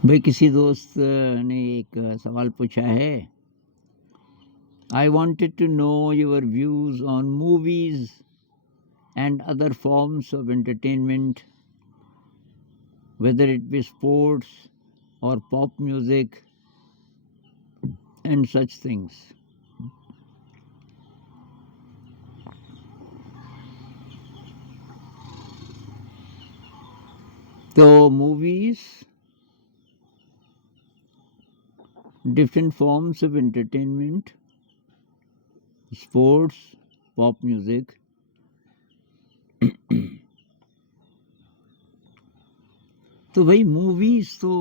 भाई किसी दोस्त ने एक सवाल पूछा है। आई wanted to know your views on movies and other forms of entertainment, whether it be sports or pop music and such things. तो movies, different forms of entertainment, sports, pop music. तो भाई मूवीज तो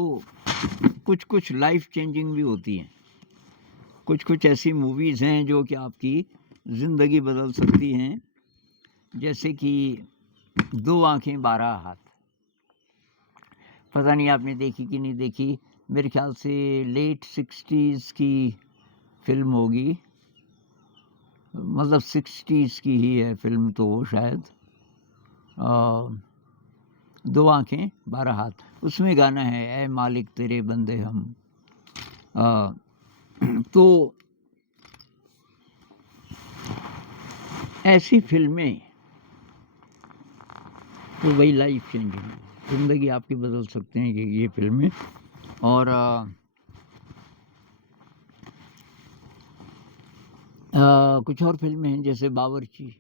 कुछ कुछ life changing भी होती हैं। कुछ कुछ ऐसी मूवीज हैं जो कि आपकी ज़िंदगी बदल सकती हैं, जैसे कि दो आंखें 12 हाथ। पता नहीं आपने देखी कि नहीं देखी, मेरे ख्याल से लेट 60s की फिल्म होगी, मतलब 60s की ही है फिल्म तो वो शायद। दो आंखें 12 हाथ, उसमें गाना है ऐ मालिक तेरे बंदे हम। तो ऐसी फिल्में तो वही लाइफ चेंजिंग, ज़िंदगी आपकी बदल सकते हैं ये फिल्में। और कुछ और फिल्में हैं जैसे बावर्ची।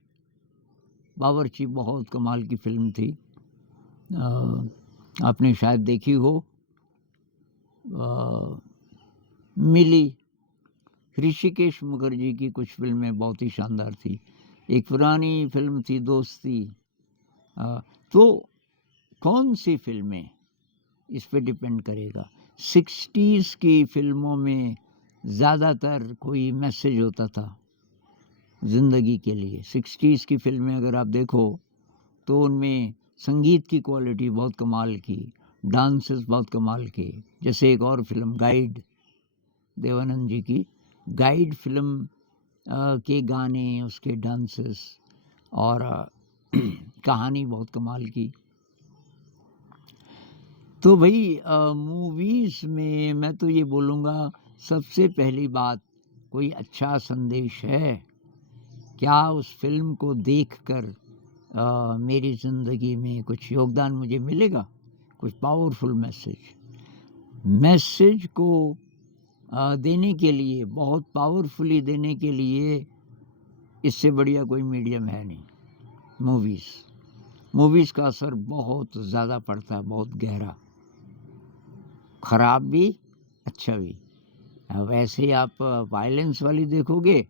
बावर्ची बहुत कमाल की फिल्म थी, आपने शायद देखी हो। मिली, ऋषिकेश मुखर्जी की कुछ फिल्में बहुत ही शानदार थी। एक पुरानी फिल्म थी दोस्ती। तो कौन सी फिल्में, इस पे डिपेंड करेगा। 60s की फिल्मों में ज़्यादातर कोई मैसेज होता था ज़िंदगी के लिए। 60s की फिल्में अगर आप देखो तो उनमें संगीत की क्वालिटी बहुत कमाल की, डांसेस बहुत कमाल के। जैसे एक और फिल्म गाइड, देवानंद जी की गाइड फिल्म के गाने, उसके डांसेस और कहानी बहुत कमाल की। तो भाई मूवीज़ में मैं तो ये बोलूँगा, सबसे पहली बात, कोई अच्छा संदेश है क्या उस फिल्म को देखकर मेरी ज़िंदगी में कुछ योगदान मुझे मिलेगा, कुछ पावरफुल मैसेज को देने के लिए, बहुत पावरफुली देने के लिए इससे बढ़िया कोई मीडियम है नहीं। मूवीज़ का असर बहुत ज़्यादा पड़ता है, बहुत गहरा, ख़राब भी अच्छा भी। वैसे आप वायलेंस वाली देखोगे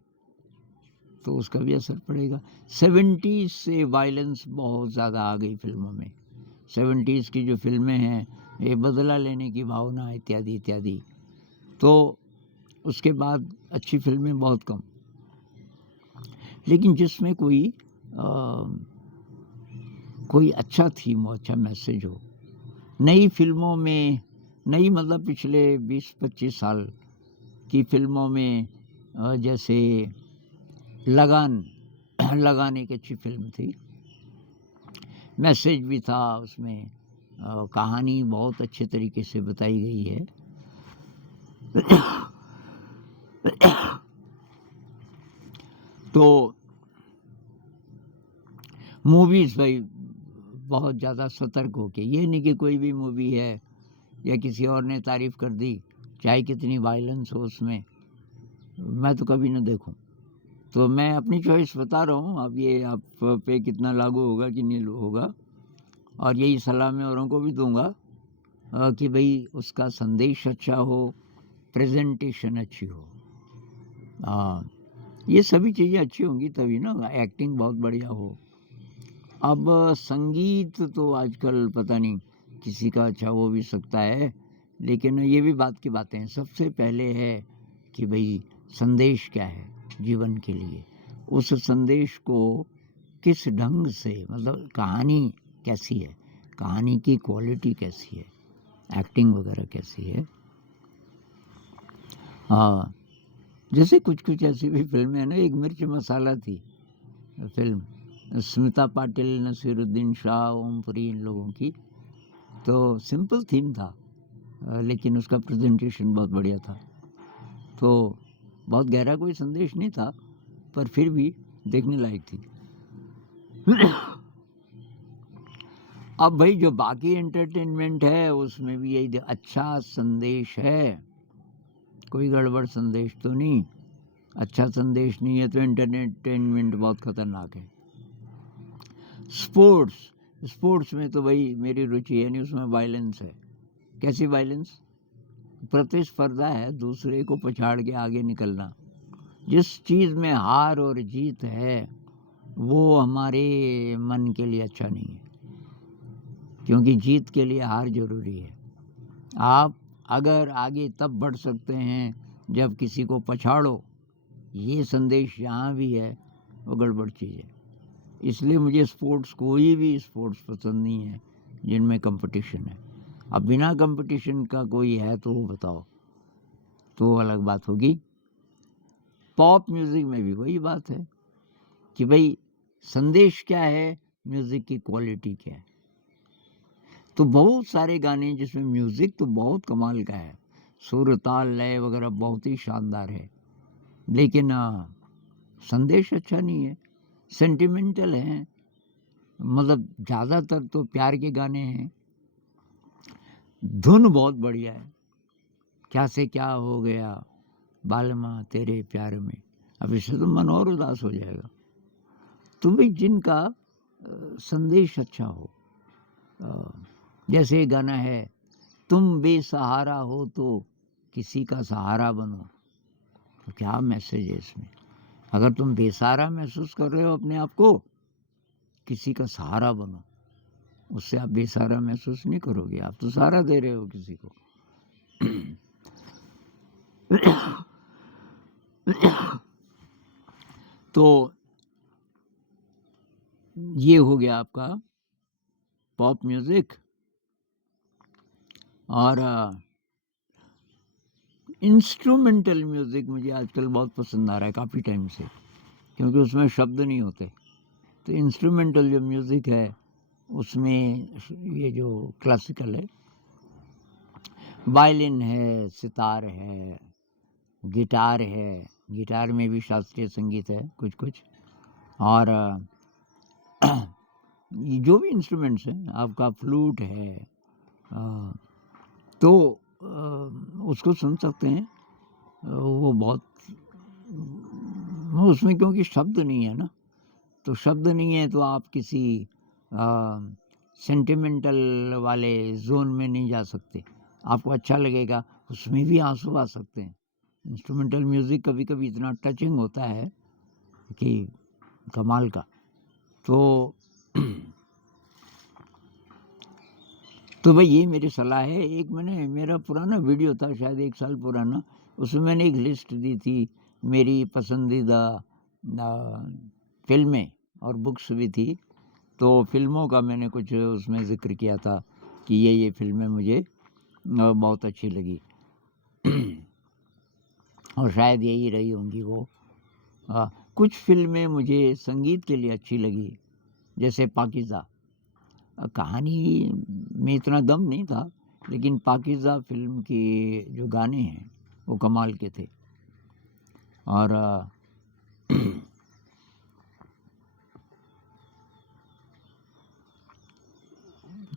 तो उसका भी असर पड़ेगा। 70s से वायलेंस बहुत ज़्यादा आ गई फिल्मों में। 70s की जो फिल्में हैं, ये बदला लेने की भावना इत्यादि इत्यादि, तो उसके बाद अच्छी फिल्में बहुत कम। लेकिन जिसमें कोई अच्छा थीम हो, अच्छा मैसेज हो। नई फिल्मों में, नई मतलब पिछले 20-25 साल की फिल्मों में जैसे लगान लगान एक अच्छी फिल्म थी, मैसेज भी था उसमें, कहानी बहुत अच्छे तरीके से बताई गई है। तो मूवीज़ भाई बहुत ज़्यादा सतर्क होके, ये नहीं कि कोई भी मूवी है या किसी और ने तारीफ़ कर दी, चाहे कितनी वायलेंस हो उसमें, मैं तो कभी ना देखूं। तो मैं अपनी चॉइस बता रहा हूँ, अब ये आप पे कितना लागू होगा कि नहीं होगा, और यही सलाह मैं औरों को भी दूंगा कि भाई उसका संदेश अच्छा हो, प्रेजेंटेशन अच्छी हो, ये सभी चीज़ें अच्छी होंगी तभी ना, एक्टिंग बहुत बढ़िया हो। अब संगीत तो आजकल पता नहीं किसी का अच्छा हो भी सकता है, लेकिन ये भी बात की बातें हैं। सबसे पहले है कि भाई संदेश क्या है जीवन के लिए, उस संदेश को किस ढंग से, मतलब कहानी कैसी है, कहानी की क्वालिटी कैसी है, एक्टिंग वगैरह कैसी है। हाँ, जैसे कुछ कुछ ऐसी भी फिल्में हैं ना, एक मिर्च मसाला थी फिल्म, स्मिता पाटिल, नसीरुद्दीन शाह, ओमपुरी, इन लोगों की। तो सिंपल थीम था, लेकिन उसका प्रेजेंटेशन बहुत बढ़िया था। तो बहुत गहरा कोई संदेश नहीं था, पर फिर भी देखने लायक थी। अब भाई जो बाकी एंटरटेनमेंट है उसमें भी यही अच्छा संदेश है, कोई गड़बड़ संदेश तो नहीं। अच्छा संदेश नहीं है तो एंटरटेनमेंट बहुत खतरनाक है। स्पोर्ट्स में तो भाई मेरी रुचि है नहीं, उसमें वायलेंस है। कैसी वायलेंस? प्रतिस्पर्धा है, दूसरे को पछाड़ के आगे निकलना। जिस चीज़ में हार और जीत है वो हमारे मन के लिए अच्छा नहीं है, क्योंकि जीत के लिए हार जरूरी है। आप अगर आगे तब बढ़ सकते हैं जब किसी को पछाड़ो, ये संदेश यहाँ भी है, वो गड़बड़ चीज़ है। इसलिए मुझे कोई भी स्पोर्ट्स पसंद नहीं है जिनमें कंपटीशन है। अब बिना कंपटीशन का कोई है तो वो बताओ, तो अलग बात होगी। पॉप म्यूज़िक में भी वही बात है कि भाई संदेश क्या है, म्यूज़िक की क्वालिटी क्या है। तो बहुत सारे गाने जिसमें म्यूज़िक तो बहुत कमाल का है, सुर ताल लय वगैरह बहुत ही शानदार है, लेकिन संदेश अच्छा नहीं है, सेंटिमेंटल है। मतलब ज़्यादातर तो प्यार के गाने हैं, धुन बहुत बढ़िया है, क्या से क्या हो गया बालमा तेरे प्यार में, अब इससे तो मन और उदास हो जाएगा। तो भाई जिनका संदेश अच्छा हो, जैसे गाना है तुम बेसहारा हो तो किसी का सहारा बनो, तो क्या मैसेज है इसमें? अगर तुम बेसहारा महसूस कर रहे हो अपने आप को, किसी का सहारा बनो। उससे आप बेसहारा महसूस नहीं करोगे, आप तो सहारा दे रहे हो किसी को। तो ये हो गया आपका पॉप म्यूजिक। और इंस्ट्रूमेंटल म्यूजिक मुझे आजकल बहुत पसंद आ रहा है, काफ़ी टाइम से, क्योंकि उसमें शब्द नहीं होते। तो इंस्ट्रूमेंटल जो म्यूजिक है उसमें ये जो क्लासिकल है, वायलिन है, सितार है, गिटार है, गिटार में भी शास्त्रीय संगीत है कुछ कुछ, और ये जो भी इंस्ट्रूमेंट्स हैं, आपका फ्लूट है, तो उसको सुन सकते हैं। वो बहुत, उसमें क्योंकि शब्द नहीं है ना, तो शब्द नहीं है तो आप किसी सेंटिमेंटल वाले जोन में नहीं जा सकते। आपको अच्छा लगेगा, उसमें भी आंसू आ सकते हैं। इंस्ट्रूमेंटल म्यूज़िक कभी कभी इतना टचिंग होता है कि कमाल का। तो तो भाई ये मेरी सलाह है। एक मैंने मेरा पुराना वीडियो था, शायद 1 साल पुराना, उसमें मैंने एक लिस्ट दी थी मेरी पसंदीदा फिल्में, और बुक्स भी थी। तो फिल्मों का मैंने कुछ उसमें ज़िक्र किया था कि ये फिल्में मुझे बहुत अच्छी लगी। और शायद यही रही होंगी वो। कुछ फिल्में मुझे संगीत के लिए अच्छी लगी, जैसे पाकीज़ा। कहानी में इतना दम नहीं था, लेकिन पाकीज़ा फिल्म के जो गाने हैं वो कमाल के थे। और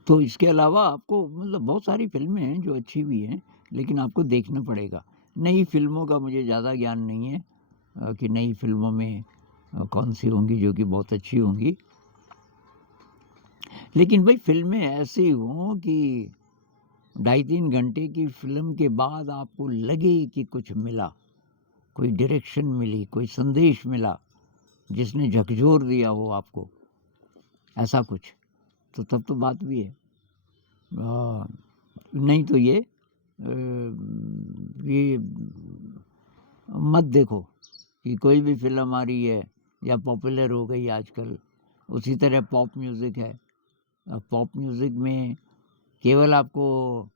तो इसके अलावा आपको मतलब बहुत सारी फिल्में हैं जो अच्छी भी हैं, लेकिन आपको देखना पड़ेगा। नई फिल्मों का मुझे ज़्यादा ज्ञान नहीं है कि नई फिल्मों में कौन सी होंगी जो कि बहुत अच्छी होंगी। लेकिन भाई फिल्में ऐसी हों कि 2.5-3 घंटे की फिल्म के बाद आपको लगे कि कुछ मिला, कोई डायरेक्शन मिली, कोई संदेश मिला जिसने झकझोर दिया हो आपको, ऐसा कुछ, तो तब तो बात भी है। नहीं तो ये मत देखो कि कोई भी फिल्म आ रही है या पॉपुलर हो गई आजकल। उसी तरह पॉप म्यूज़िक है। पॉप म्यूज़िक में केवल आपको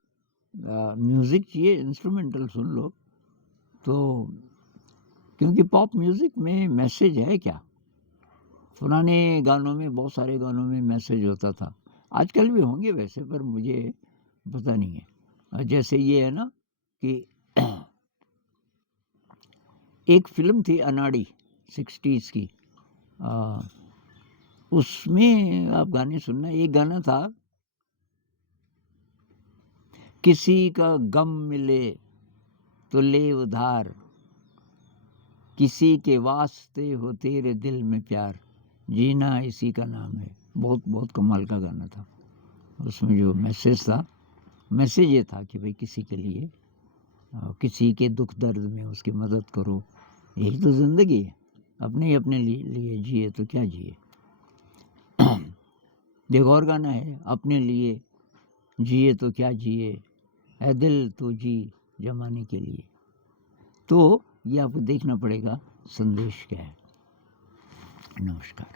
म्यूज़िक चाहिए, इंस्ट्रूमेंटल सुन लो, तो क्योंकि पॉप म्यूज़िक में मैसेज है क्या? पुराने गानों में, बहुत सारे गानों में मैसेज होता था, आजकल भी होंगे वैसे, पर मुझे पता नहीं है। जैसे ये है ना कि एक फ़िल्म थी अनाड़ी 60s की, उसमें आप गाने सुनना, एक गाना था, किसी का गम मिले तो ले उधार, किसी के वास्ते हो तेरे दिल में प्यार, जीना इसी का नाम है। बहुत बहुत कमाल का गाना था। उसमें जो मैसेज था, मैसेज ये था कि भाई किसी के लिए, किसी के दुख दर्द में उसकी मदद करो, यही तो ज़िंदगी है। अपने ही अपने लिए जिए तो क्या जिए। देखो और गाना है, अपने लिए जिए तो क्या जिए, है दिल तो जी जमाने के लिए। तो ये आपको देखना पड़ेगा संदेश क्या है। नमस्कार।